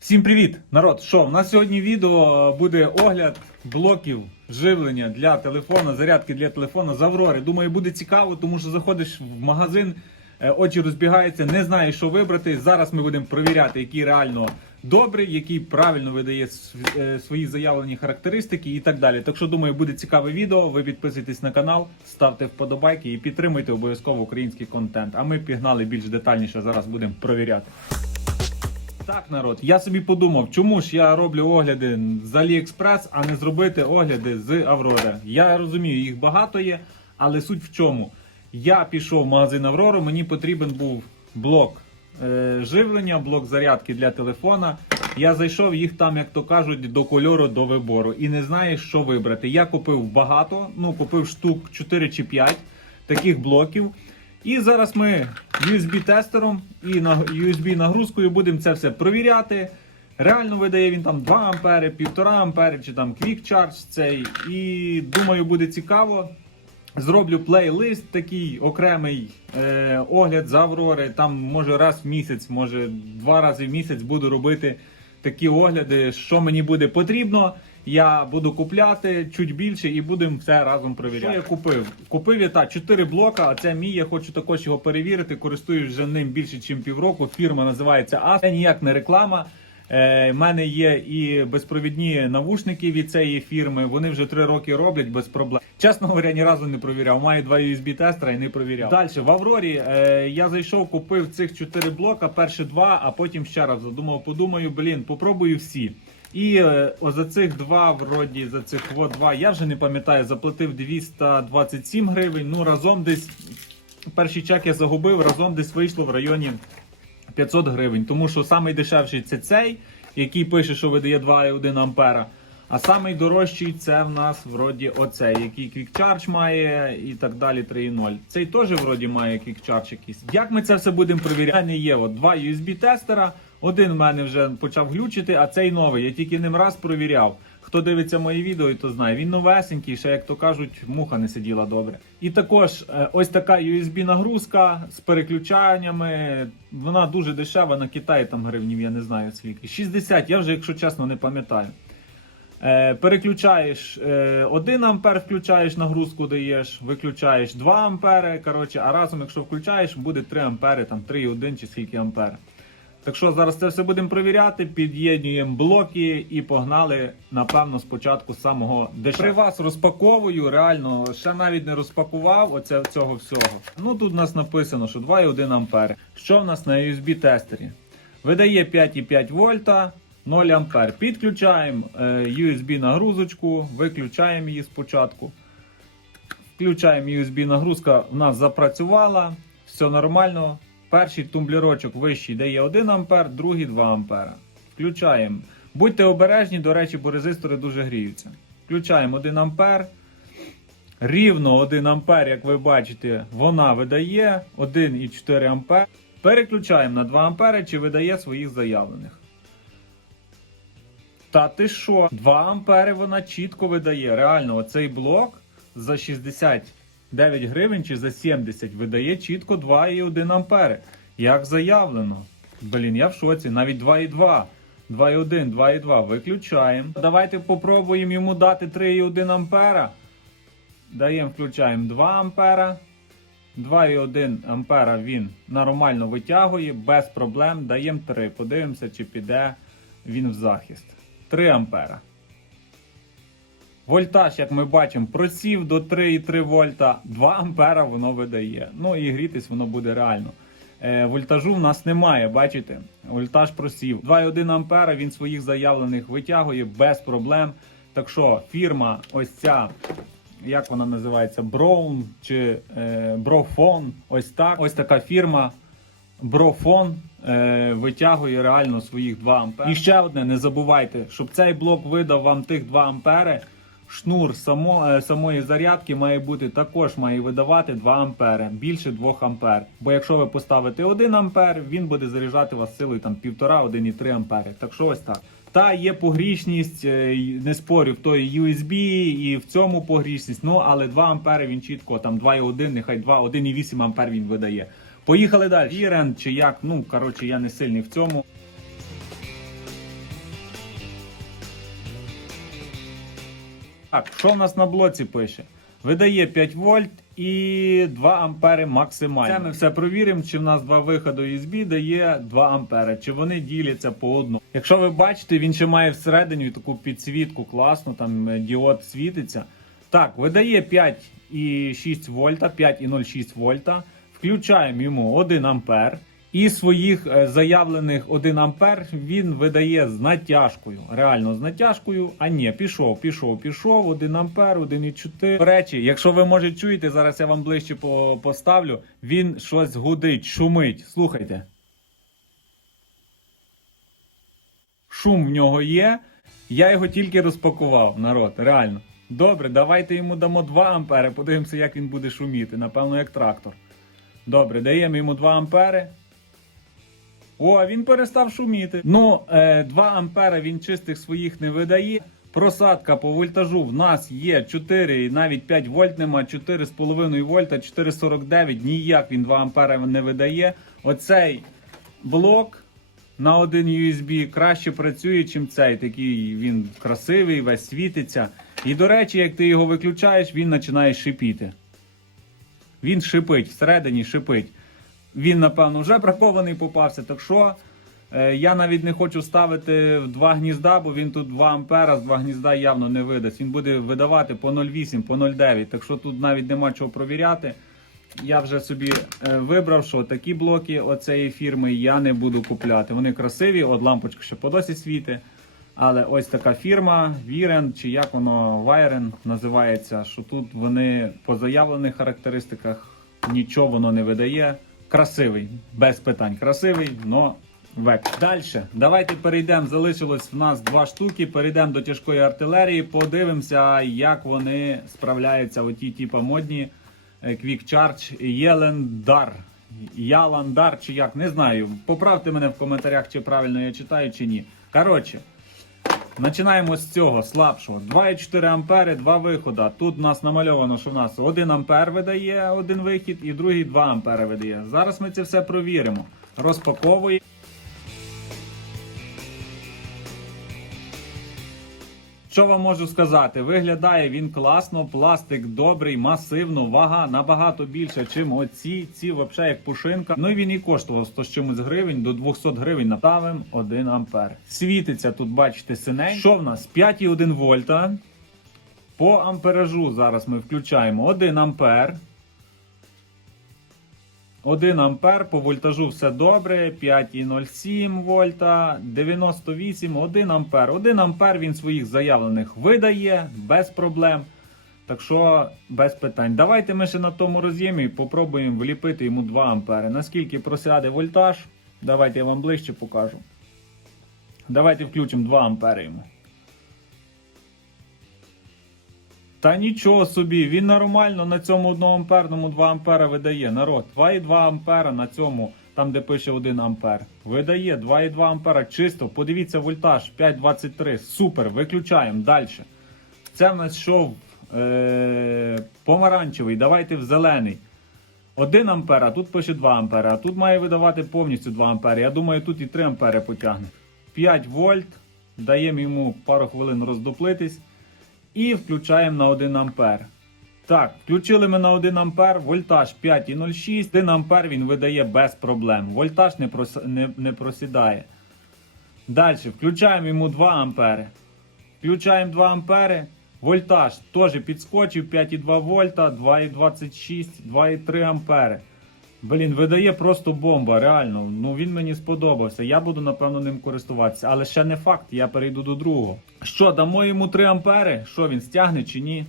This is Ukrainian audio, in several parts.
Всім привіт, народ! Що, у нас сьогодні відео буде огляд блоків живлення для телефона, зарядки для телефона з Аврори. Думаю, буде цікаво, тому що заходиш в магазин, е, очі розбігаються, не знаєш, що вибрати. Зараз ми будемо перевіряти, який реально добрий, який правильно видає е, свої заявлені характеристики і так далі. Так що думаю, буде цікаве відео. Ви підписуйтесь на канал, ставте вподобайки і підтримуйте обов'язково український контент. А ми пігнали більш детальніше. Зараз будемо перевіряти. Так, народ, я собі подумав, чому ж я роблю огляди з AliExpress, а не зробити огляди з Аврори. Я розумію, їх багато є, але суть в чому? Я пішов в магазин Аврору, мені потрібен був блок е, живлення, блок зарядки для телефона. Я зайшов їх там, як то кажуть, до кольору до вибору і не знаєш, що вибрати. Я купив багато, ну купив штук 4 чи 5 таких блоків. І зараз ми USB-тестером і на USB нагрузкою будемо це все провіряти. Реально видає він там 2 ампери, 1,5 ампери чи там Quick Charge цей. І думаю, буде цікаво. Зроблю плейлист такий окремий е, огляд з Аврори. Там може раз в місяць, може два рази в місяць буду робити такі огляди, що мені буде потрібно. Я буду купляти чуть більше і будемо все разом перевіряти. Що я купив? Купив я та 4 блока, а це мій. Я хочу також його перевірити. Користуюсь вже ним більше, ніж півроку. Фірма називається AS. Це ніяк не реклама. У мене є і безпровідні навушники від цієї фірми. Вони вже 3 роки роблять без проблем. Чесно говоря, ні разу не провіряв. Маю два USB тестера і не провіряв. Далі в Аврорі е, я зайшов, купив цих 4 блока, перші два, а потім ще раз задумав, подумаю, блін, попробую всі. І е, о, за цих два, вроді, за цих от два, я вже не пам'ятаю, заплатив 227 гривень. Ну разом десь перший чек я загубив, разом десь вийшло в районі 500 гривень. Тому що самий дешевший це цей, який пише, що видає 2,1 ампера. А самий дорожчий це в нас вроді оцей, який Quick Charge має і так далі 3.0. Цей теж вроді має Quick Charge якийсь. Як ми це все будемо перевіряти? Мене є от два USB тестера. Один в мене вже почав глючити, а цей новий. Я тільки ним раз провіряв. Хто дивиться мої відео, то знає. Він новесенький, ще як то кажуть, муха не сиділа добре. І також е, ось така USB нагрузка з переключаннями. Вона дуже дешева на Китаї там гривнів, я не знаю скільки. 60, я вже, якщо чесно, не пам'ятаю. Е, переключаєш е, 1 ампер, включаєш нагрузку, даєш, виключаєш 2 ампери. Коротше, а разом, якщо включаєш, буде 3 ампери, там 3,1 чи скільки ампер. Так що зараз це все будемо перевіряти, під'єднуємо блоки і погнали, напевно, спочатку з самого дешевого. При вас розпаковую, реально, ще навіть не розпакував оце, цього всього. Ну тут у нас написано, що 2,1 ампер. Що в нас на USB тестері? Видає 5,5 вольта, 0 ампер. Підключаємо е, USB нагрузочку, виключаємо її спочатку. Включаємо USB нагрузка, в нас запрацювала, все нормально. Перший тумблірочок вищий дає 1 ампер, другий 2 ампера. Включаємо. Будьте обережні, до речі, бо резистори дуже гріються. Включаємо 1 ампер. Рівно 1 ампер, як ви бачите, вона видає 1,4 ампер. Переключаємо на 2 ампери, чи видає своїх заявлених. Та ти що? 2 ампери вона чітко видає. Реально, оцей блок за 69 гривень чи за 70 видає чітко 2,1 ампери. Як заявлено. Блін, я в шоці, навіть 2,2. 2,1, 2,2 виключаємо. Давайте попробуємо йому дати 3,1 ампера. Даємо, включаємо 2 ампера. 2,1 ампера він нормально витягує, без проблем. Даємо 3. Подивимося, чи піде він в захист. 3 ампера. Вольтаж, як ми бачимо, просів до 3,3 вольта, 2 ампера воно видає. Ну і грітись воно буде реально. Е, вольтажу в нас немає, бачите? Вольтаж просів. 2,1 ампера він своїх заявлених витягує без проблем. Так що фірма ось ця, як вона називається, Brown чи е, Brofon, ось так. Ось така фірма. Брофон е, витягує реально своїх 2 ампери. І ще одне, не забувайте, щоб цей блок видав вам тих 2 ампери, шнур само, е, самої зарядки має бути також має видавати 2 ампери, більше 2 ампер. Бо якщо ви поставите 1 ампер, він буде заряджати вас силою там 1,5, 1,3 ампери. Так що ось так. Та є погрішність, е, не спорю, в той USB і в цьому погрішність. Ну але 2 ампери він чітко, там 2,1, нехай 2, 1,8 ампер він видає. Поїхали далі. Вірен чи як, ну коротше, я не сильний в цьому. Так, що в нас на блоці пише? Видає 5 вольт і 2 ампери максимально. Це ми все провіримо, чи в нас два виходи USB дає 2 ампери, чи вони діляться по одному. Якщо ви бачите, він ще має всередині таку підсвітку класну, там е, діод світиться. Так, видає 5,6 вольта, 5,06 вольта. Включаємо йому 1 ампер. І своїх е, заявлених 1 ампер він видає з натяжкою. Реально з натяжкою. А ні, пішов, пішов, пішов. 1 ампер, 1,4. До речі, якщо ви може чуєте, зараз я вам ближче поставлю. Він щось гудить, шумить. Слухайте. Шум в нього є. Я його тільки розпакував, народ, реально. Добре, давайте йому дамо 2 ампери, подивимося, як він буде шуміти. Напевно, як трактор. Добре, даємо йому 2 ампери. О, він перестав шуміти. Ну, е, 2 ампера він чистих своїх не видає. Просадка по вольтажу в нас є 4 і навіть 5 вольт нема, 4,5 вольта, 4,49. Ніяк він 2 ампера не видає. Оцей блок на один USB краще працює, чим цей. Такий він красивий, весь світиться. І до речі, як ти його виключаєш, він починає шипіти. Він шипить, всередині шипить. Він, напевно, вже бракований попався. Так що е, я навіть не хочу ставити в два гнізда, бо він тут 2 ампера з два гнізда явно не видасть. Він буде видавати по 0,8, по 0,9. Так що тут навіть нема чого провіряти. Я вже собі е, вибрав, що такі блоки оцеї фірми я не буду купляти. Вони красиві, от лампочка ще по досі світи. Але ось така фірма Viren, чи як воно Viren називається, що тут вони по заявлених характеристиках нічого воно не видає. Красивий, без питань. Красивий, но век. Далі. Давайте перейдемо. Залишилось в нас два штуки. Перейдемо до тяжкої артилерії. Подивимося, як вони справляються. Оті, типа модні е, Quick Charge Єлендар. Яландар, чи як, не знаю. Поправте мене в коментарях, чи правильно я читаю, чи ні. Коротше. Починаємо з цього слабшого. 2,4 ампери, два виходи. Тут у нас намальовано, що в нас 1 ампер видає один вихід і другий 2 ампери видає. Зараз ми це все провіримо. Розпаковуємо. Що вам можу сказати? Виглядає він класно, пластик добрий, масивно, вага набагато більша, чим оці. Ці взагалі як пушинка. Ну і він і коштував 100 з чимось гривень, до 200 гривень направимо 1 ампер. Світиться тут, бачите, синень. Що в нас? 5,1 вольта. По амперажу зараз ми включаємо 1 ампер. 1 ампер, по вольтажу все добре, 5,07 вольта, 98, 1 ампер. 1 ампер він своїх заявлених видає без проблем. Так що без питань. Давайте ми ще на тому роз'ємі попробуємо вліпити йому 2 ампери. Наскільки просяде вольтаж, давайте я вам ближче покажу. Давайте включимо 2 ампери йому. Та нічого собі, він нормально на цьому 1 амперному 2 ампера видає. Народ, 2,2 ампера на цьому, там де пише 1 ампер. Видає 2,2 ампера чисто. Подивіться вольтаж 5,23. Супер, виключаємо далі. Це в нас йшов е- помаранчевий. Давайте в зелений. 1 ампер, а тут пише 2 ампера. А тут має видавати повністю 2 ампери. Я думаю, тут і 3 ампери потягне. 5 вольт. Даємо йому пару хвилин роздоплитись. І включаємо на 1 ампер. Так, включили ми на 1 ампер, вольтаж 5,06, 1 ампер він видає без проблем. Вольтаж не, прос... не, не просідає. Далі, включаємо йому 2 ампери. Включаємо 2 ампери. Вольтаж теж підскочив 5,2 вольта, 2,26, 2,3 ампери. Блін, видає просто бомба, реально. Ну він мені сподобався. Я буду, напевно, ним користуватися. Але ще не факт, я перейду до другого. Що, дамо йому 3 ампери? Що він стягне чи ні?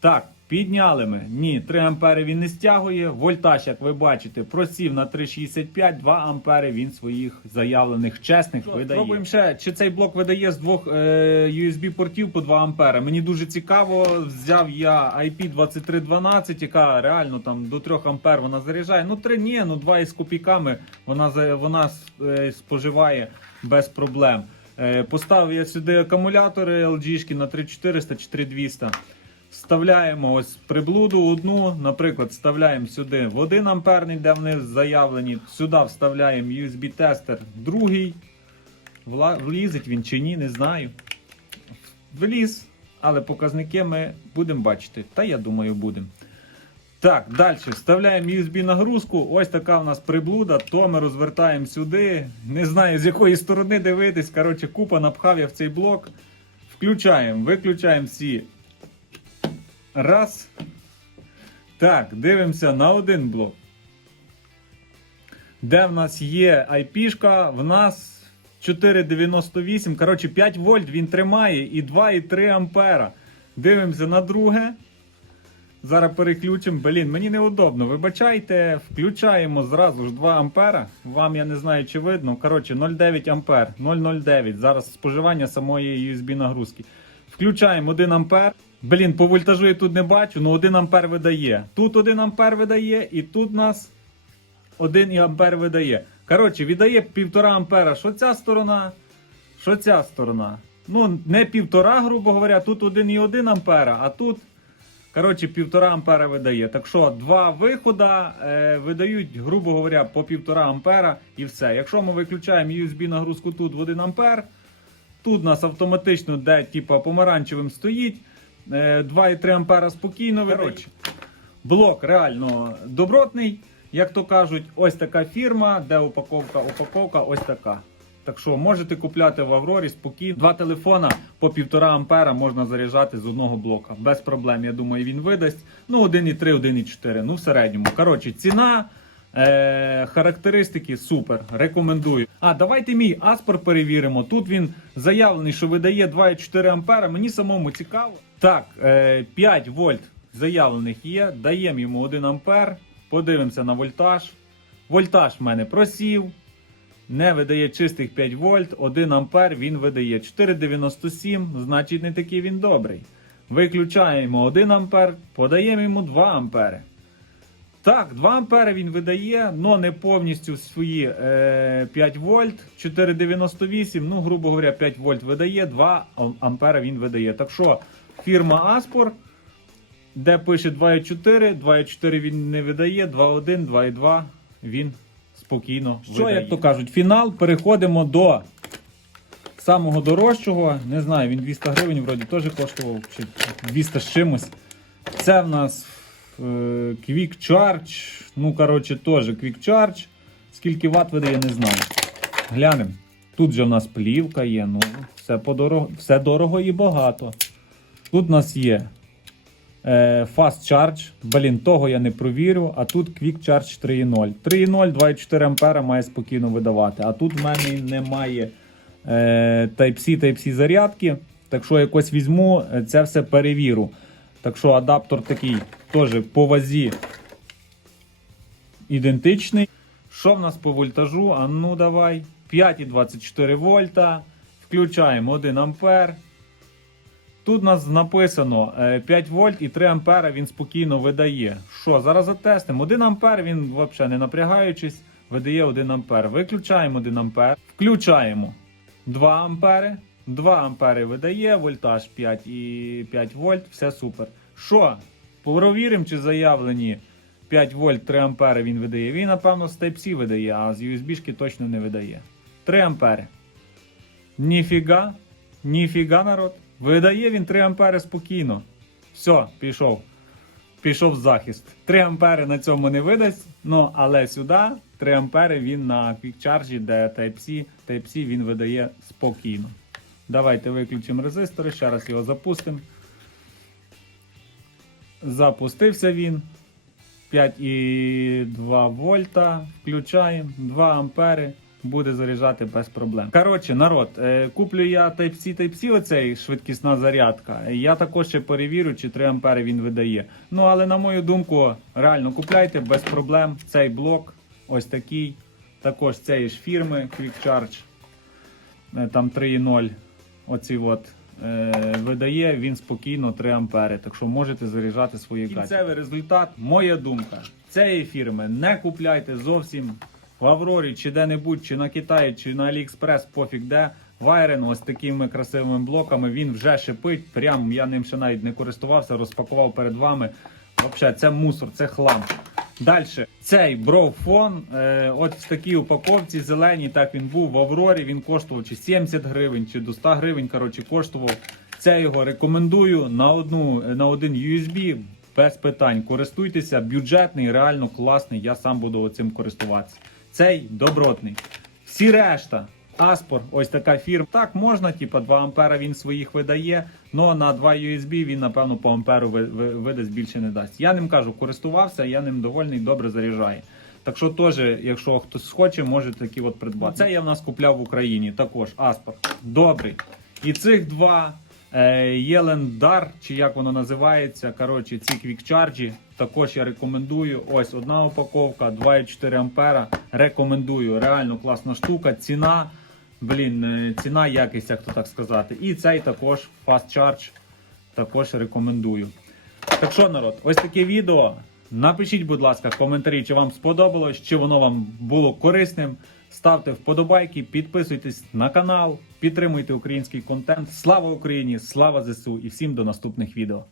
Так, підняли ми. Ні, 3 ампери він не стягує. Вольтаж, як ви бачите, просів на 3,65, 2 ампери він своїх заявлених чесних видає. Спробуємо ще, чи цей блок видає з двох е, USB портів по 2 ампери. Мені дуже цікаво. Взяв я IP2312, яка реально там до 3 ампер вона заряджає. Ну 3 ні, ну 2 із копійками вона, вона е, споживає без проблем. Е, Поставив я сюди акумулятори LG на 3400 чи 3200. Вставляємо ось приблуду одну, наприклад, вставляємо сюди в 1 амперний, де вони заявлені. Сюди вставляємо USB-тестер другий. Влізить він чи ні, не знаю. Вліз. але показники ми будемо бачити. Та я думаю, будемо. Так, далі вставляємо USB нагрузку. Ось така в нас приблуда. То ми розвертаємо сюди. Не знаю з якої сторони дивитись. Коротше, купа напхав я в цей блок. Включаємо, виключаємо всі. Раз. Так, дивимося на один блок. Де в нас є IP-шка, в нас 498. Коротше, 5 вольт він тримає і 2,3 ампера. Дивимося на друге. Зараз переключимо. Блін, мені неудобно. Вибачайте, включаємо зразу ж 2 ампера. Вам я не знаю, чи видно. Коротше, 0,9 ампер, 0,09. Зараз споживання самої USB нагрузки. Включаємо 1 ампер. Блін, по вольтажу я тут не бачу, але 1 ампер видає. Тут 1 ампер видає, і тут нас 1 ампер видає. Коротше, віддає 1,5 ампера. Що ця сторона, що ця сторона. Ну, не півтора, грубо говоря, тут 1,1 ампера, а тут Коротше, півтора ампера видає. Так що два виходи е, видають, грубо говоря, по півтора ампера і все. Якщо ми виключаємо USB нагрузку тут в 1 ампер, тут у нас автоматично, де типа помаранчевим стоїть, 2,3 ампера спокійно. Коротше, блок реально добротний, як то кажуть, ось така фірма, де упаковка, упаковка ось така. Так що можете купляти в Аврорі спокійно. Два телефона по 1,5 ампера можна заряджати з одного блока. Без проблем. Я думаю, він видасть. Ну, 1,3, 1,4. Ну, в середньому. Коротше, ціна, е- характеристики супер. Рекомендую. А, давайте мій Аспор перевіримо. Тут він заявлений, що видає 2,4 ампера. Мені самому цікаво. Так, е- 5 вольт заявлених є. Даємо йому 1 ампер. Подивимося на вольтаж. Вольтаж в мене просів не видає чистих 5 вольт, 1 ампер він видає 4,97, значить не такий він добрий. Виключаємо 1 ампер, подаємо йому 2 ампери. Так, 2 ампери він видає, але не повністю свої е, 5 вольт, 4,98, ну, грубо говоря, 5 вольт видає, 2 ампера він видає. Так що фірма Aspor, де пише 2,4, 2,4 він не видає, 2,1, 2,2 він спокійно. Що, видає. як то кажуть, фінал. Переходимо до самого дорожчого. Не знаю, він 200 гривень вроді теж коштував, чи 200 з чимось. Це в нас е, Quick Charge. Ну, коротше, теж Quick Charge. Скільки ватт видає, не знаю. Глянемо. Тут же в нас плівка є, ну, все, подорого, все дорого і багато. Тут в нас є е, Fast Charge. Блін, того я не провірю. А тут Quick Charge 3.0. 3.0 2,4 ампера має спокійно видавати. А тут в мене немає е, Type-C, Type-C зарядки. Так що якось візьму, е, це все перевірю. Так що адаптер такий теж по вазі ідентичний. Що в нас по вольтажу? А ну давай. 5,24 вольта. Включаємо 1 ампер. Тут у нас написано е, 5 вольт і 3 ампера він спокійно видає. Що, зараз затестимо. 1 ампер він взагалі не напрягаючись, видає 1 ампер. Виключаємо 1 ампер. Включаємо 2 ампери. 2 ампери видає, вольтаж 5 і 5 вольт, все супер. Що? Провіримо, чи заявлені 5 вольт 3 ампери він видає. Він, напевно, з Type-C видає, а з USB-шки точно не видає. 3 ампери. Ніфіга, ніфіга, народ. Видає він 3 ампери спокійно. Все, пішов. Пішов захист. 3 ампери на цьому не видасть, ну але сюди 3 ампери він на Charge, де Type-C, Type-C він видає спокійно. Давайте виключимо резистори, ще раз його запустимо. Запустився він. 5,2 вольта. Включаємо 2 ампери. Буде заряджати без проблем. Коротше, народ, е, куплю я Type-C, Type-C, оцей швидкісна зарядка. Я також ще перевірю, чи 3 ампери він видає. Ну, але на мою думку, реально купляйте без проблем цей блок. Ось такий. Також цієї ж фірми Quick Charge. Е, Там 3,0. Оці от. е, Видає він спокійно 3 ампери, так що можете заряджати свої гаджети. Кінцевий результат, моя думка. Цієї фірми не купляйте зовсім в Аврорі, чи де-небудь, чи на Китаї, чи на Аліекспрес, пофіг де. Вайрен ось такими красивими блоками. Він вже шипить. Прям я ним ще навіть не користувався, розпакував перед вами. Взагалі, це мусор, це хлам. Далі, цей броуфон, е, от в такій упаковці зеленій, так він був в Аврорі. Він коштував чи 70 гривень, чи до 100 гривень. Коротше, коштував. Це його рекомендую на одну на один USB без питань. Користуйтеся, бюджетний, реально класний. Я сам буду цим користуватися. Цей добротний. Всі решта. Аспор, ось така фірма. Так можна, типа 2 ампера він своїх видає, але на 2 USB він, напевно, по амперу ви- ви- видасть більше не дасть. Я ним кажу, користувався, я ним довольний, добре заряджає. Так що теж, якщо хтось хоче, може такі от придбати. Це я в нас купляв в Україні також. Аспор. Добрий. І цих два Єлендар, чи як воно називається, коротше, ці квікчарджі, також я рекомендую. Ось одна упаковка, 2,4 ампера. Рекомендую. Реально класна штука. Ціна, блін, е, ціна, якість, як то так сказати. І цей також Fast Charge також рекомендую. Так що, народ, ось таке відео. Напишіть, будь ласка, коментарі, чи вам сподобалось, чи воно вам було корисним. Ставте вподобайки, підписуйтесь на канал, підтримуйте український контент. Слава Україні! Слава ЗСУ і всім до наступних відео.